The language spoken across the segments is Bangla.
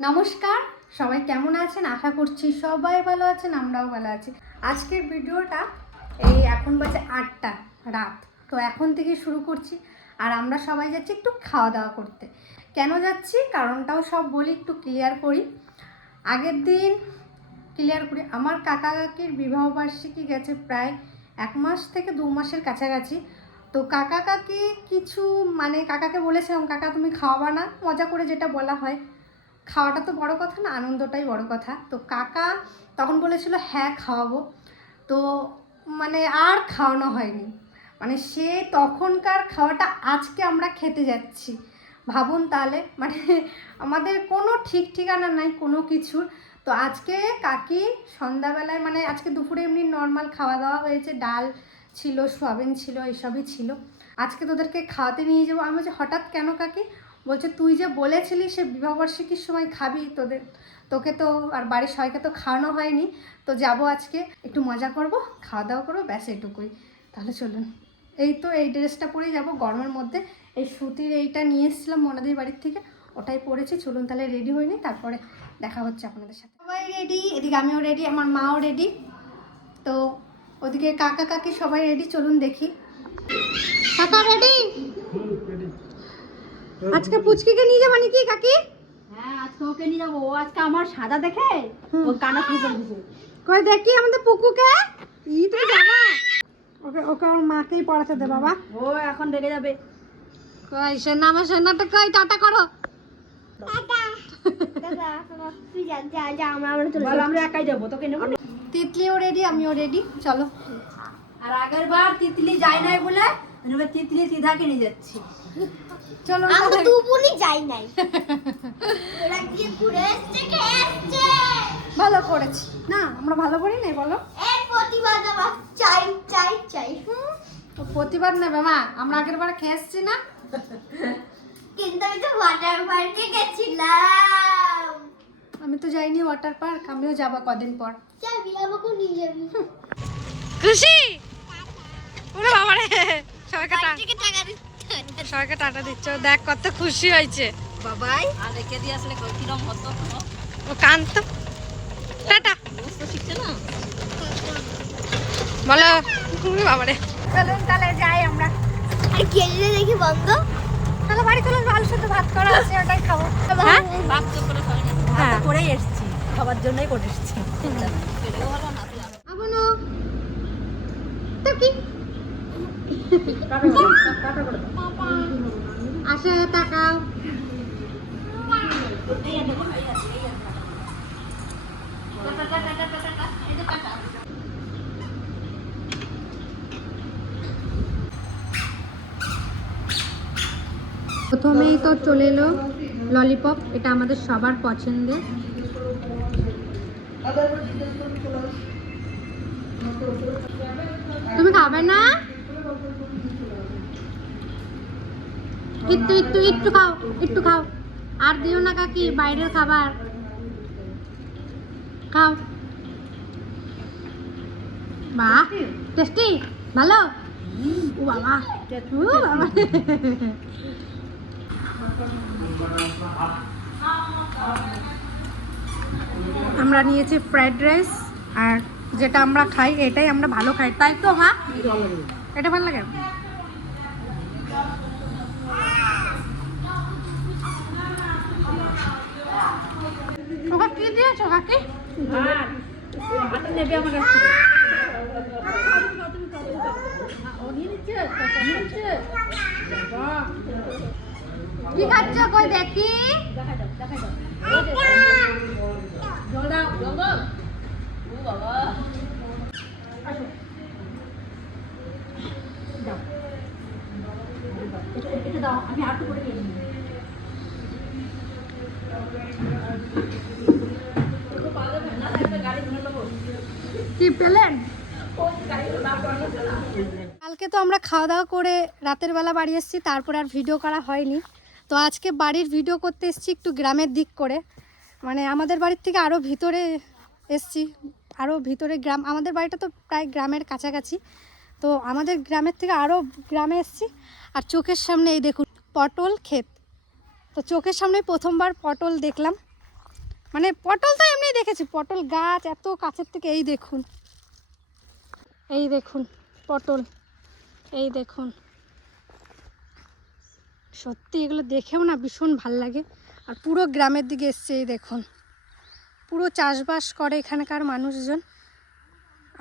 নমস্কার, সবাই কেমন আছেন? আশা করছি সবাই ভালো আছেন, আমরাও ভালো আছি। আজকের ভিডিওটা এখন বাজে 8টা রাত। তো এখন থেকে শুরু করছি। আর আমরা সবাই যাচ্ছি একটু খাওয়া দাওয়া করতে। কেন যাচ্ছি কারণটাও সব বলি, একটু ক্লিয়ার করি। আগের দিন ক্লিয়ার করি, আমার কাকা কাকির বিবাহবার্ষিকী গেছে প্রায় 1 মাস থেকে 2 মাসের কাছাকাছি। তো কাকা কাকি কিছু কাকাকে বলেছিলাম, কাকা তুমি খাওয়াবা না? মজা করে যেটা বলা হয়, খাওয়াটা তো বড় কথা না, আনন্দটাই বড় কথা। তো কাকা তখন বলেছিল হ্যাঁ খাওয়াবো। তো আর খাওয়ানো হয়নি। সে তখনকার খাওয়াটা আজকে আমরা খেতে যাচ্ছি। ভাবুন তাহলে, আমাদের কোনো ঠিক ঠিকানা নাই কোনো কিছুর। তো আজকে কাকি সন্ধ্যাবেলায় আজকে দুপুরে এমনি নর্মাল খাওয়া দাওয়া হয়েছে, ডাল ছিল, সোয়াবিন ছিল, এইসবই ছিল। আজকে তোদেরকে খাওয়াতে নিয়ে যাবো। আমি বলছি হঠাৎ কেন কাকি? বলছে তুই যে বলেছিলি সে বিবাহবার্ষিকীর সময় খাবি, তোকে তো আর বাড়ির সবাইকে তো খাওয়ানো হয়নি। তো যাব আজকে, একটু মজা করব, খাওয়া দাওয়া করবো, ব্যাস এটুকুই। তাহলে চলুন, এই তো এই ড্রেসটা পরেই যাব গরমের মধ্যে। এই সুতির এইটা নিয়ে এসেছিলাম মনাদির বাড়ির থেকে, ওটাই পরেছি। চলুন তাহলে রেডি হয়নি, তারপরে দেখা হচ্ছে আপনাদের সাথে। সবাই রেডি, এদিকে আমিও রেডি, আমার মাও রেডি। তো ওদিকে কাকা কাকি সবাই রেডি, চলুন দেখি। কাকা রেডি? আজকে পুচকিকে নিয়ে যাবা নাকি কাকি? হ্যাঁ, আজকে ওকে নিয়ে যাবো। ও আজকে আমার সাদা দেখে ও কানা শুরু করে দিছে। কই দেখি আমাদের পুকুকে। তুমি যাবা? ওকে ওকে আমার মাকেই পড়াতে দে বাবা। ও এখন রেগে যাবে। কই সোনা, আমার সোনাটা কই? টাটা করো। তুই যা আমরা একাই যাবো, তোকে নেবো না। তিতলিও রেডি, আমিও রেডি, চলো। আর আগের বার তিতলি যাই নাই বলে এবার তিতলি সিধাকে নিয়ে যাচ্ছি। চলো, আমরা দুপুনি যাই নাই। ওরা গিয়ে ঘুরে এসেছে, খেয়ে এসেছে। ভালো করেছি না? আমরা ভালো করি নাই বলো? এর প্রতিবাদ আমার চাই চাই চাই। তো প্রতিবাদ নেবে মা, আমরা আগের বার খেয়ে এসছি না? কিন্তু আমি তো ওয়াটার পার্কে গেছিলাম। আমি তো যাইনি ওয়াটার পার্ক, আমিও যাবো কদিন পর। যাবি, আমাকেও নিয়ে যাবি। খুশি? ওরে বাবা রে, সবাইকে টাকা দিতে সবাইকে টাটা দিচ্ছ, দেখ কত খুশি হয়েছে বাবাই আর রেখে দিয়ে আসলে কিরম হতো। ও কান্ত। টাটা বুঝতে শিখছে না। বলো। বাবারে, চলুন তাহলে যাই আমরা। আর গেলে দেখি বন্ধ। তাহলে বাড়ি চলুন, আলু শুধু ভাত করা আছে, ওটাই খাবো। হ্যাঁ, ভাত তো করে খাই না, ভাত করেই এসেছি, খাবার জন্যই করে এসেছি। আবনো তো কি আসে তাকাও। প্রথমেই তো চলে এলো ললিপপ, এটা আমাদের সবার পছন্দের। তুমি খাবে না? একটু একটু একটু খাও, একটু খাও, আর দিও না কাকি বাইরের খাবার। খাও। বাহ, টেস্টি, ভালো। ও বাবা, ও বাবা। আমরা নিয়েছি ফ্রাইড রাইস, আর যেটা আমরা খাই এটাই আমরা ভালো খাই, তাই তো মা? এটা ভালো লাগে। ওকে কি দিয়েছো কাকি? হাতে নেবে আমার কাছ থেকে। ও নিয়ে নিচ্ছে। বাবা কি খাচ্ছ কই দেখি? দেখাই দাও। জল দাও। ও বাবা আসো দাও। এটা দাও, আমি আটু করে নিয়ে নিই। কি পেলেন? কালকে তো আমরা খাওয়া দাওয়া করে রাতের বেলা বাড়ি এসেছি, তারপর আর ভিডিও করা হয়নি। তো আজকে বাড়ির ভিডিও করতে এসেছি একটু গ্রামের দিক করে। আমাদের বাড়ির থেকে আরও ভিতরে এসেছি, আরও ভিতরে গ্রাম। আমাদের বাড়িটা তো প্রায় গ্রামের কাছাকাছি। তো আমাদের গ্রামের থেকে আরও গ্রামে এসেছি। আর চোখের সামনে এই দেখুন পটল ক্ষেত। তো চোখের সামনে প্রথমবার পটল দেখলাম। মানে পটল তো এমনি দেখেছি, পটল গাছ এত কাছের থেকে। এই দেখুন, এই দেখুন পটল, এই দেখুন। সত্যি এগুলো দেখেও না ভীষণ ভাল লাগে। আর পুরো গ্রামের দিকে এসছে, এই দেখুন পুরো চাষবাস করে এখানকার মানুষজন।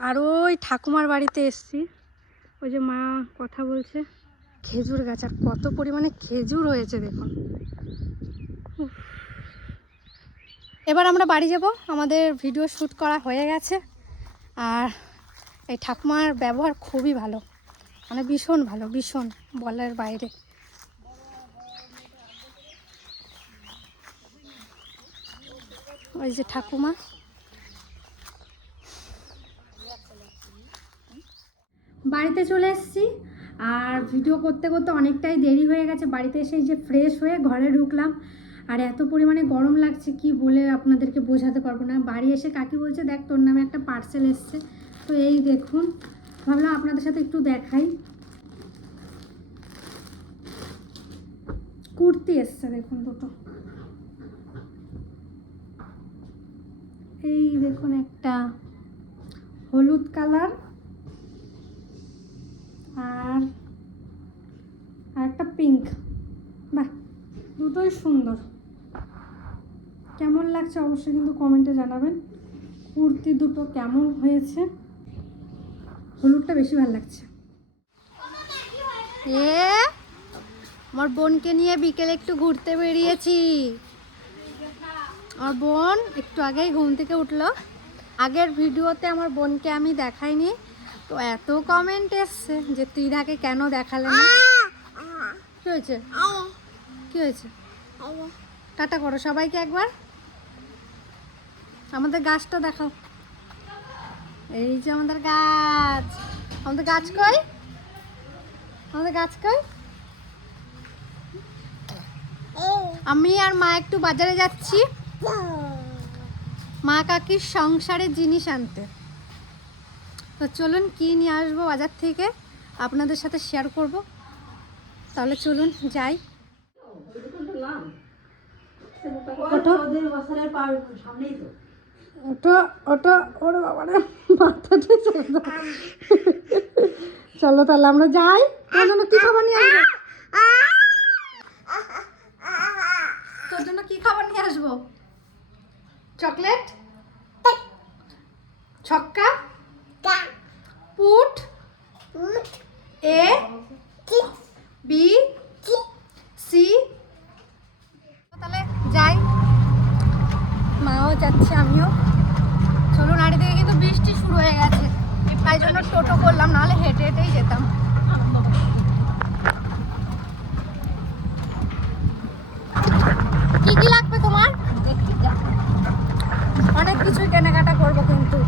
আর ওই ঠাকুমার বাড়িতে এসছি, ওই যে মা কথা বলছে, খেজুর গাছ, আর কত পরিমাণে খেজুর হয়েছে দেখুন। উফ। এবার আমরা বাড়ি যাব, আমাদের ভিডিও শ্যুট করা হয়ে গেছে। আর এই ঠাকুমার ব্যবহার খুবই ভালো, মানে ভীষণ ভালো, ভীষণ বলার বাইরে। ওই যে ঠাকুমা। বাড়িতে চলে এসেছি, আর ভিডিও করতে করতে অনেকটাই দেরি হয়ে গেছে। বাড়িতে এসে যে ফ্রেশ হয়ে ঘরে ঢুকলাম, আর এত পরিমাণে গরম লাগছে কি বলে আপনাদেরকে বোঝাতে পারবো না। বাড়ি এসে কাকি বলছে, দেখ তোর নামে একটা পার্সেল এসছে। তো এই দেখুন, ভাবলাম আপনাদের সাথে একটু দেখাই। কুর্তি এসছে দেখুন দুটো, এই দেখুন একটা হলুদ কালার আর একটা পিঙ্ক। বাহ, দুটোই সুন্দর। কেমন লাগছে অবশ্যই কিন্তু কমেন্টে জানাবেন। কুর্তি দুটো কেমন হয়েছে, হলুদটা বেশি ভালো লাগছে। আমার বোনকে নিয়ে বিকেলে একটু ঘুরতে বেরিয়েছি। আমার বোন একটু আগেই ঘুম থেকে উঠলো। আগের ভিডিওতে আমার বোনকে আমি দেখাইনি, তো এত কমেন্ট এসছে যে তীরাকে কেন দেখালে না। কি হয়েছে, কি হয়েছে? টাটা করো সবাইকে একবার। আমাদের গাছটা দেখাও, এই যে আমাদের গাছ। আমাদের গাছ কই, আমাদের গাছ কই? আমি আর মা একটু বাজারে যাচ্ছি, মা কাকির সংসারের জিনিস আনতে। তো চলুন কি নিয়ে আসবো বাজার থেকে আপনাদের সাথে শেয়ার করব। তাহলে চলুন যাই। ওটা ওটা ওরে বাবারে, মাথাটা চলো তাহলে আমরা যাই। তোর জন্য কি খাবার নিয়ে আসবো? তোর জন্য কি খাবার নিয়ে আসবো? চকলেট, ছক্কা, পুট, এ বি সি। তাহলে যাই, মাও যাচ্ছে আমিও। চলুন। আর এদিকে কিন্তু বৃষ্টি শুরু হয়ে গেছে, তাই জন্য টোটো করলাম, নাহলে হেঁটে হেঁটেই যেতাম। কি কি লাগবে তোমার? অনেক কিছুই কেনাকাটা করবো কিন্তু।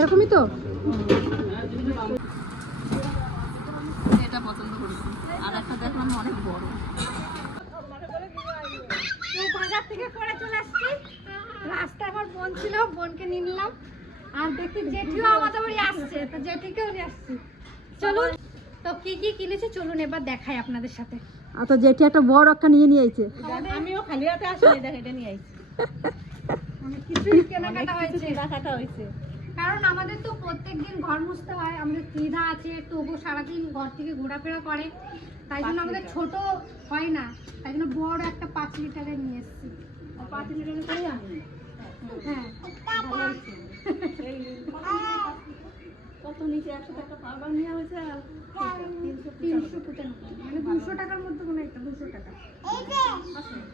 এরকমই তো এটা পছন্দ করেছি, আর একটা দেখলাম অনেক বড়। বাজার থেকে পরে চলে আসছি, রাস্তায় আমার বোন ছিল, বোনকে নিয়ে নিলাম। আর দেখি জেঠিও আমাদের বাড়ি আসছে, তো জেঠিকেও নিয়ে আসছি। চলুন, তো কি কি কিনেছি চলুন এবার দেখাই আপনাদের সাথে। আর তো জেঠি একটা বড় একটা নিয়ে আইছে। আমিও খালি হাতে আসলে দেখ এটা নিয়ে আইছি। অনেক কিছুই কেনাকাটা হয়েছে, কারণ আমাদের তো প্রত্যেকদিন ঘর মুছতে হয়। আমাদের ত্রিধা আছে, তবু সারাদিন ঘর থেকে ঘোরাফেরা করে, তাই জন্য আমাদের ছোট হয় না, তাই জন্য বড় একটা 5 লিটারের নিয়ে এসেছি। 5 লিটারের করেই আমি, হ্যাঁ কত নিচে 100 টাকা পাউডার নেওয়া হয়েছে, আর 395, মানে 200 টাকার মধ্যে মনে হয়, 200 টাকা।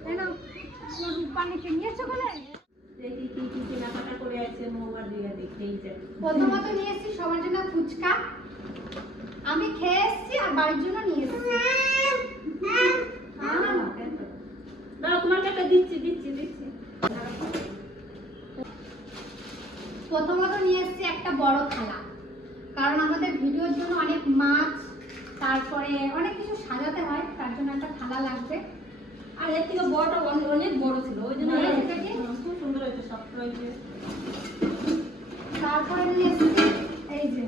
তাই না, রূপানিকে নিয়েছো বলে দেখি কি কি কেনাকাটা করে আছে মোবাইল দিয়ে দেখেই যায়। প্রথমত নিয়ে এসেছি সবার জন্য ফুচকা, আমি খেয়ে এসেছি, আর বাড়ির জন্য নিয়ে এসেছি। দাও তোমাকে একটা দিচ্ছি দিচ্ছি দিচ্ছি। প্রথমত নিয়ে এসেছি একটা বড় থালা, কারণ আমাদের ভিডিওর জন্য অনেক মাছ, তারপরে অনেক কিছু সাজাতে হয়, তার জন্য একটা থালা লাগবে। আর এর থেকে বড়টা অনেক বড় ছিল, ওই জন্য তারপরে নিয়ে এসেছি এই যে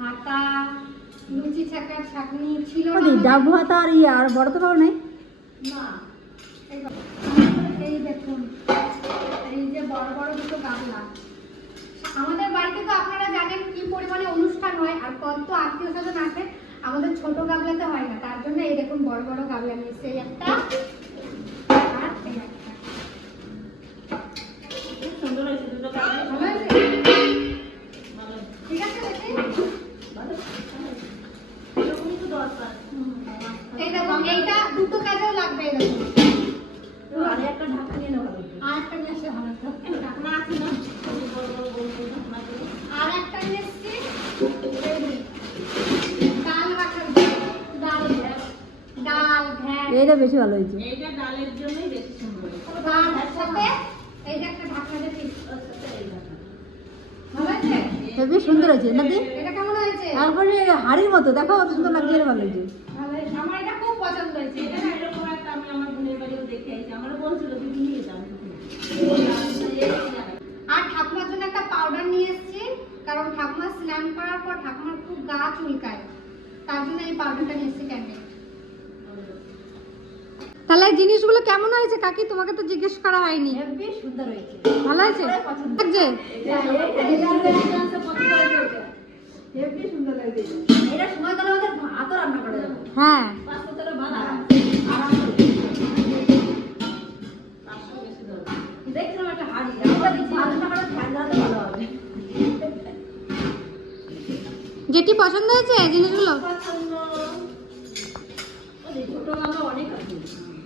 হাতা, লুচি ছাকার ছাকনি ছিল না ওদি ডাবু হাতা আর আর বড় তো পাও নাই না। এই দেখুন এই যে বড় বড় দুটো গামলা। আমাদের বাড়িতে তো আপনারা জানেন কি পরিমাণে অনুষ্ঠান হয় আর কত আত্মীয় স্বজন আসে, আমাদের ছোট গামলাতে হয় না, তার জন্য এই দেখুন বড় বড় গামলা নিয়েছে এই একটা আর এই একটা। সুন্দর হয়েছে দুটো কালার ভালো হয়েছে? ঠিক আছে দেখি। এরকমই তো দরকার এই দেখুন এইটা দুটো কাজেও লাগবে এই দেখুন। আর একটা ঢাকা নিয়ে নেওয়া হবে আর একটা নিয়ে আসলে ভালো হতো। ঢাকনা আছে না বড় বড় গোল গোল ঢাকনা করে আর একটা নিয়ে এসেছি এই যে ডাল রাখার জন্য। ডাল ভ্যাট এইটা বেশি ভালো হয়েছে এইটা ডালের জন্যই বেশি সুন্দর। তার সাথে এই যে একটা ঢাকনা দিয়ে ভালো হয়েছে? হেবি সুন্দর হয়েছে না দি এটা কেমন হয়েছে? তারপরে হাড়ির মতো দেখো কত সুন্দর লাগছে এটা ভালো হয়েছে ভালো হয়েছে। আমার এটা খুব পছন্দ হয়েছে। এটা না এরকম একটা আমি আমার বোনের বাড়িও দেখে আইছি। আমারও বলছিল দিদি নিয়ে যাও। আর ঠাকুমার জন্য একটা পাউডার নিয়ে এসেছি, কারণ ঠাকুমা স্নান করার পর ঠাকুমার খুব গা চুলকায়, তার জন্য এই পাউডারটা নিয়ে এসেছি ক্যান্ডেল। তাহলে এই জিনিসগুলো কেমন হয়েছে কাকি? তোমাকে তো জিজ্ঞেস করা হয়নি। হেবি সুন্দর হয়েছে ভালো হয়েছে? লাগছে? হেবি সুন্দর লাগছে এটা সময় গেলে আমাদের ভাতও রান্না করা যাবে হ্যাঁ। 5-7 ভাত আরাম করে বেশি দরকার। দেখছিলাম একটা হাড়ি আমরা ভাত রান্না করে ফ্যান ধরাতে ভালো হবে যেটি পছন্দ হয়েছে জিনিসগুলো? পছন্দ ওই ছোট গামলা অনেক আছে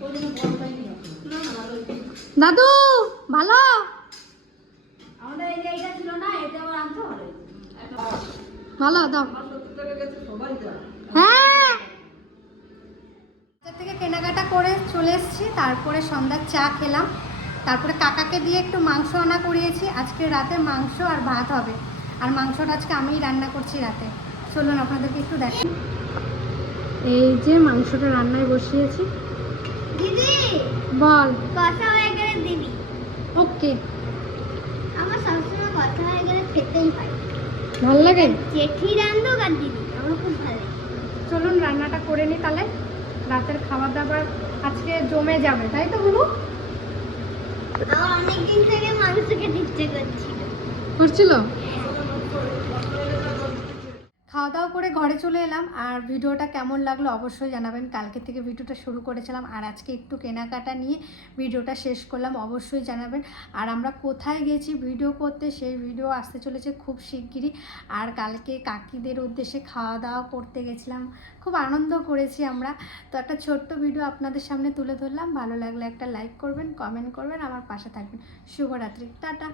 ওই জন্য বড় পাইনি না না ভালো হয়েছে দাদু ভালো? আমাদের এই যে এইটা ছিল না এটা আবার আনতে ভালো হয়েছে ভালো দাও। আমার 70 টাকা গেছে সবাই দেয় হ্যাঁ, বাজার থেকে কেনাকাটা করে চলে এসেছি, তারপরে সন্ধ্যার চা খেলাম, তারপরে কাকাকে দিয়ে একটু মাংস আনা করিয়েছি। আজকে রাতে মাংস আর ভাত হবে, আর মাংসটা আজকে আমিই রান্না করছি রাতে। চলুন আপনাদেরকে একটু দেখেন। এই যে মাংসটা রান্নায় বসিয়েছি। দিদি বল। কথা হয়ে গেলে দিবি। ওকে। আমার সবসময় কথা হয়ে গেলে খেতেই হয়। ভালো লাগে? জেঠি রান্ধুক আর দিদি আমার খুব ভালো লাগে। চলুন রান্নাটা করে নিই, তাহলে রাতের খাবার দাবার আজকে জমে যাবে, তাই তো বলু? আমার অনেকদিন থেকে মাংস খেতে ইচ্ছে করছিল। খাওয়া দাওয়া করে ঘরে চলে এলাম, আর ভিডিওটা কেমন লাগলো অবশ্যই জানাবেন। কালকে থেকে ভিডিওটা শুরু করেছিলাম, আর আজকে একটু কেনাকাটা নিয়ে ভিডিওটা শেষ করলাম, অবশ্যই জানাবেন। আর আমরা কোথায় গেছি ভিডিও করতে সেই ভিডিও আসতে চলেছে খুব শিগগিরই। আর কালকে কাকিদের উদ্দেশ্যে খাওয়া দাওয়া করতে গেছিলাম, খুব আনন্দ করেছি আমরা। তো একটা ছোট্ট ভিডিও আপনাদের সামনে তুলে ধরলাম। ভালো লাগলে একটা লাইক করবেন, কমেন্ট করবেন, আমার পাশে থাকবেন। শুভরাত্রি, টাটা।